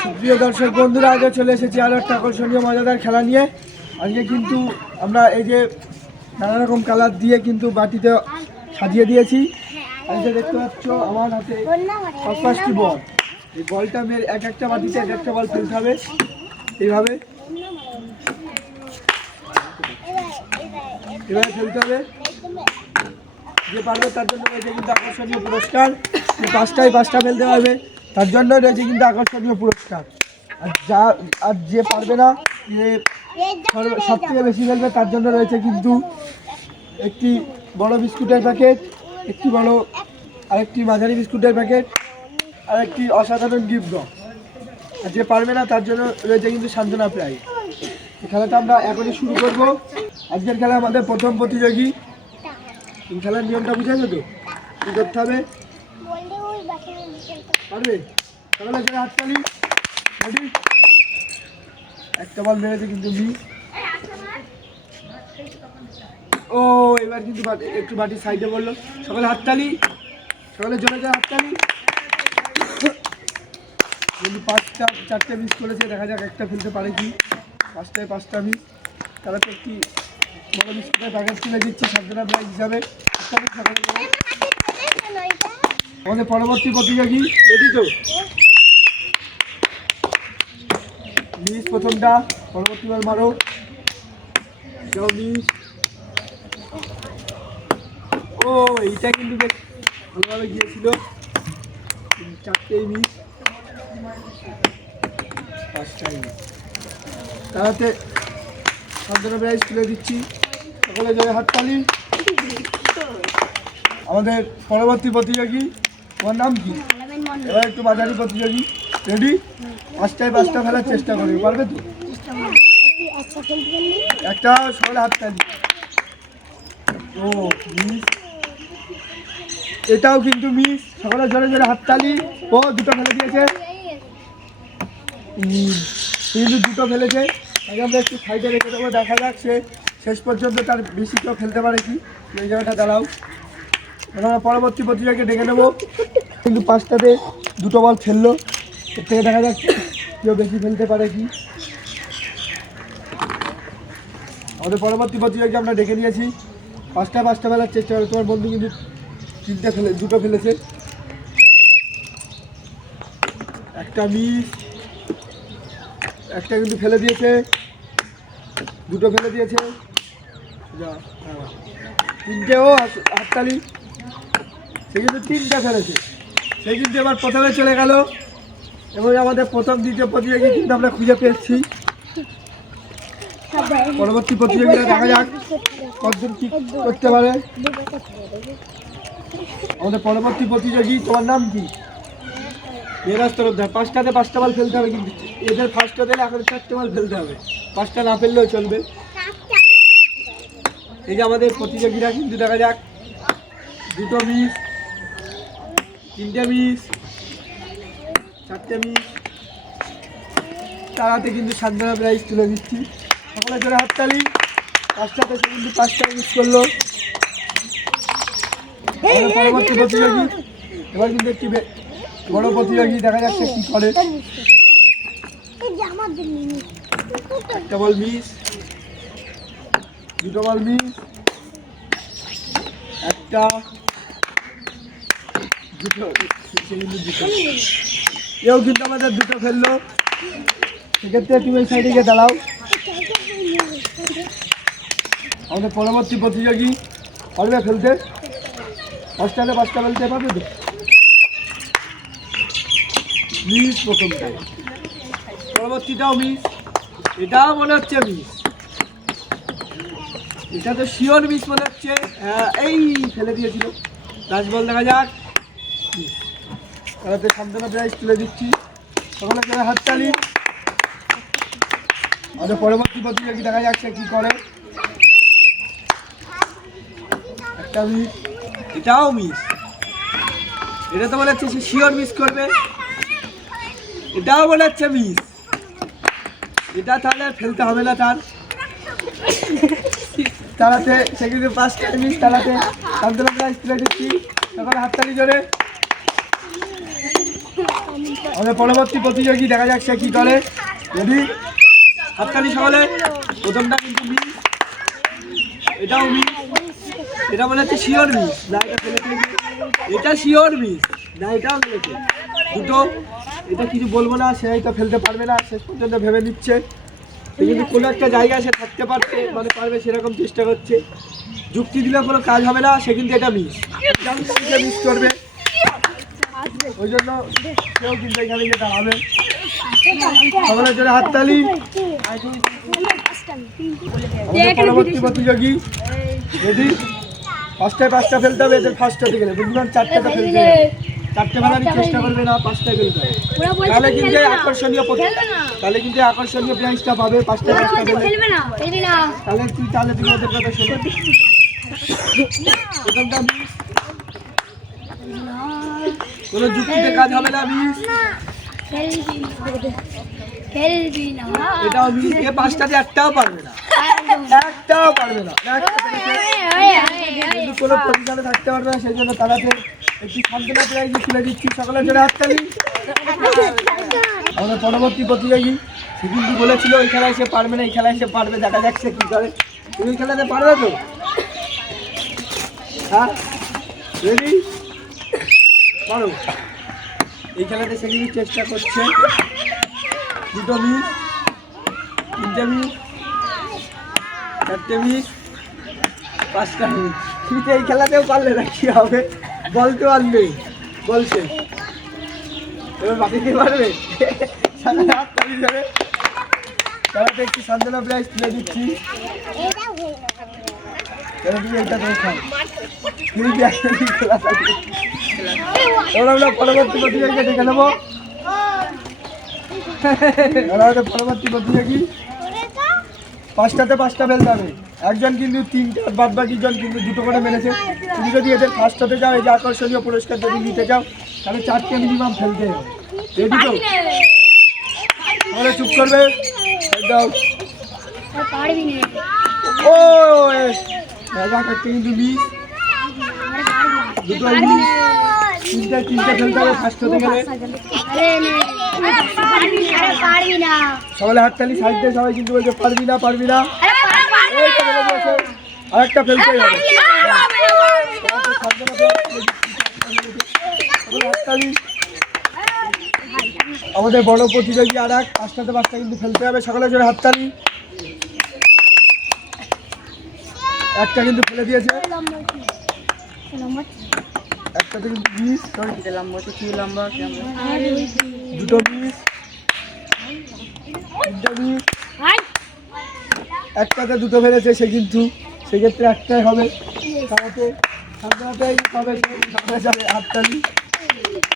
প্রিয় দর্শক বন্ধুরা, আগে চলে এসেছি আরও একটা আকর্ষণীয় মজাদার খেলা নিয়ে। আজকে কিন্তু আমরা এই যে নানা রকম কালার দিয়ে কিন্তু বাটিতে সাজিয়ে দিয়েছি। আজকে দেখতে পাচ্ছ আমার হাতে 5টি বল। এই বলটা মেরে এক একটা বাটিতে এক একটা বল ফেলতে হবে এইভাবে এভাবে ফেলতে হবে। যে পারবে তার জন্য রয়েছে কিন্তু আকর্ষণীয় পুরস্কার। 5টা ফেলতে হবে, তার জন্য রয়েছে কিন্তু আকর্ষণীয় পুরস্কার। আর যে পারবে না, যে সব থেকে বেশি ফেলবে, তার জন্য রয়েছে কিন্তু একটি বড় বিস্কুটের প্যাকেট, একটি বড় আরেকটি মাঝারি বিস্কুটের প্যাকেট, আর একটি অসাধারণ গিফট বক্স। আর যে পারবে না তার জন্য রয়েছে কিন্তু সান্ত্বনা প্রাইজ। এই খেলাটা আমরা এখনই শুরু করব। আজকের খেলা আমাদের প্রথম প্রতিযোগী। খেলার নিয়মটা বুঝেছো তো? কী করতে হবে পারবে? তাহলে যারা হাততালি রেডি। একটা বল মেরেছে কিন্তু ও এবার কিন্তু একটু বাটির সাইডে বললো। সকালে হাততালি, সকালে জোরে যায় হাততালি। কিন্তু 4টে মিস করেছে, দেখা যাক একটা ফেলতে পারে কি। 5টা মিস। তারা তো একটি বড় বিস্কুটের প্যাকেট তুলে দিচ্ছি সান্ত্বনা প্রাইজ হিসাবে। আমাদের পরবর্তী প্রতিযোগী রেডি তো? মিস প্রথমটা, পরবর্তী বল মারো। মিস। ও এইটা কিন্তু বেশ ভালোভাবে গিয়েছিল। 4টেই মিস, 5টাই মিস। তারাতে সান্ত্বনা প্রাইজ তুলে দিচ্ছি। সকলে জয় হাততালি। আমাদের পরবর্তী প্রতিযোগী, তোমার নাম কি? এবার একটু বাজারি প্রতিযোগী রেডি। 5টা ফেলার চেষ্টা করবে, পারবে তো? একটা সকলে হাততালি। ও মিস, এটাও কিন্তু মিস। সকলে জোরে জোরে হাততালি। ও 2টো ফেলে দিয়েছে, কিন্তু 2টো ফেলেছে। আগে আমরা একটু সাইডে রেখে দেবো, দেখা যাক সে শেষ পর্যন্ত তার বেশি কেউ ফেলতে পারে কি। এই জায়গাটা দাঁড়াও, আমরা পরবর্তী প্রতিযোগীকে ডেকে নেবো। কিন্তু 5টাতে 2টো বল ফেললো, এর থেকে দেখা যাচ্ছে কেউ বেশি ফেলতে পারে কি। আমাদের পরবর্তী প্রতিযোগীকে আমরা ডেকে নিয়েছি। 5টা ফেলার চেষ্টা করে। তোমার বন্ধু কিন্তু 2টো ফেলেছে। একটা মিস, একটা কিন্তু ফেলে দিয়েছে, 2টো ফেলে দিয়েছে। 3টেও হাততালি। সে কিন্তু 3টা ফেলেছে। সে কিন্তু এবার প্রথমে চলে গেল। এবং আমাদের প্রথম দ্বিতীয় প্রতিযোগী কিন্তু আমরা খুঁজে পেয়েছি। পরবর্তী প্রতিযোগিতা দেখা যাক কতজন কি করতে পারে। আমাদের পরবর্তী প্রতিযোগী, তোমার নাম কি? মেয়েরাজ তরফদার। 5টাতে 5টা বল ফেলতে হবে, কিন্তু এদের ফার্স্টটা দিলে এখন 4টে বল ফেলতে হবে। 5টা না ফেললেও চলবে। এই যে আমাদের প্রতিযোগীরা কিন্তু দেখা যাক 2টো মিস, 3টে মিস, 4টে মিস। তারাতে কিন্তু সান্ত্বনা প্রাইজ তুলে দিচ্ছি। সকলে জোরে হাততালি। 5টাতে সে কিন্তু 5টা মিস করলো। পরবর্তী প্রতিযোগী, এবার কিন্তু একটি বড় প্রতিযোগী, দেখা যাচ্ছে কি করে। একটা বল মিস, 2টো বল মিস, একটা, 2টো। এও কিন্তু আমাদের 2টো ফেললো। সেক্ষেত্রে তুমি এই সাইডে গিয়ে দাঁড়াও। আমাদের পরবর্তী প্রতিযোগী পারবে ফেলতে? 5টাতে 5টা ফেলতে পারবে তো? মিস প্রথমটা, পরবর্তীটাও মিস, এটাও মনে হচ্ছে মিস। এটা তো শিওর মিস মনে হচ্ছে। এই ফেলে দিয়েছিল। লাস্ট বল দেখা যাক। তারাতে সান্ত্বনা প্রাইজ তুলে দিচ্ছি। সকলে যারা হাততালি। আমাদের পরবর্তী প্রতিযোগী দেখা যাচ্ছে কি করে। একটা মিস, এটাও মিস। এটা তো মনে হচ্ছে সে শিওর মিস করবে। এটাও মনে হচ্ছে মিস। এটা তাহলে ফেলতে হবে না তার। তারাতে সে কিন্তু 5টা মিস। তারাতে সান্ত্বনা প্রাইজ তুলে দিচ্ছি। সকলে হাততালি জোরে। আমাদের পরবর্তী প্রতিযোগী দেখা যাক সে কি করে। যদি হাততালি সকলে। প্রথমটা কিন্তু মিস, এটাও মিস। এটা মনে হচ্ছে শিওর মিস, না এটা ফেলেছে, এটা শিওর মিস, না এটাও ফেলেছে। দুটো, এটা কিছু বলবো না, সে হয়তো ফেলতে পারবে না, শেষ পর্যন্ত ভেবে নিচ্ছে। কিন্তু কোনো একটা জায়গায় সে থাকতে পারছে, মানে পারবে সেরকম চেষ্টা করছে। যুক্তি দিলে কোনো কাজ হবে না, সে কিন্তু এটা মিস, মিস করবে। ওই জন্য কেউ কিন্তু এখানে গিয়ে দাঁড়াবে। সকলের জন্য হাততালি। আমাদের পরবর্তী প্রতিযোগী যদি পাঁচটায় পাঁচটা ফেলতে হবে, এদের ফার্স্ট হতে গেলে বুঝলাম চারটাতে ফেলতে হবে। চারটে ফেলারই চেষ্টা করবে না, পাঁচটায় ফেলতে হবে। তাহলে কিন্তু আকর্ষণীয়, তাহলে কিন্তু আকর্ষণীয় প্রাইজটা পাবে। পাঁচটায় পাঁচটা ফেলে তাহলে তুমি ওদের কথা শোনো। প্রথমটা মিস, কোনো যুক্তিতে কাজ হবে না, মিস। এটাও মিস। এ পাঁচটাতে একটাও পারবে না, একটাও পারবে না, কিন্তু কোনো পজিশনে থাকতে পারবে না। সেই জন্য তারাতে একটি সান্ত্বনা প্রাইজ তুলে দিচ্ছি। সকলের জন্য হাততালি। আমাদের পরবর্তী প্রতিযোগী সে কিন্তু বলেছিল ওই খেলায় সে পারবে না, এই খেলায় সে পারবে। দেখা যাক সে কী করে। তুমি এই খেলাতে পারবে তো? হ্যাঁ, রেডি? পারো। এই খেলাতে সে কিন্তু চেষ্টা করছে। দুটো মিস, তিনটে মিস, চারটে মিস, পাঁচটা মিস। কিন্তু এই খেলাতেও পারলে না, কি হবে? বলতে পারবে, বলছে এবার বাকি কি পারবে? খেলাতে একটি সান্ত্বনা প্রাইজ তুলে দিচ্ছি। আমরা পরবর্তী প্রতিযোগীকে দেখে নেবো। পরবর্তী প্রতিযোগী পাঁচটাতে পাঁচটা ফেলতে হবে। একজন কিন্তু তিনটে, বাদ বাকি জন কিন্তু দুটো করে মেরেছে। তুমি যদি এদের ফার্স্ট হতে চাও, এই যে আকর্ষণীয় পুরস্কার যদি নিতে চাও, তাহলে চারটে মিনিমাম ফেলতে হবে। রেডি তো? তাহলে চুপ করবে। ও কিন্তু মিস, দুটো মিস, তিনটে ফেলতে হবে ফার্স্ট হতে গেলে। সকলে হাততালি। সাইডে সবাই কিন্তু বলছে পারবি না, পারবি না। আরেকটা ফেলতে হবে। আমাদের বড় প্রতিযোগী আর এক, পাঁচটাতে পাঁচটা কিন্তু ফেলতে হবে। সকলের জন্য হাততালি। একটা কিন্তু ফেলে দিয়েছে, একটাতে কিন্তু মিস, দুটো মিস, তিনটা মিস, একটাতে দুটো ফেলেছে সে, কিন্তু সেক্ষেত্রে একটাই হবে। তাহলে সামনে হবে, হাততালি।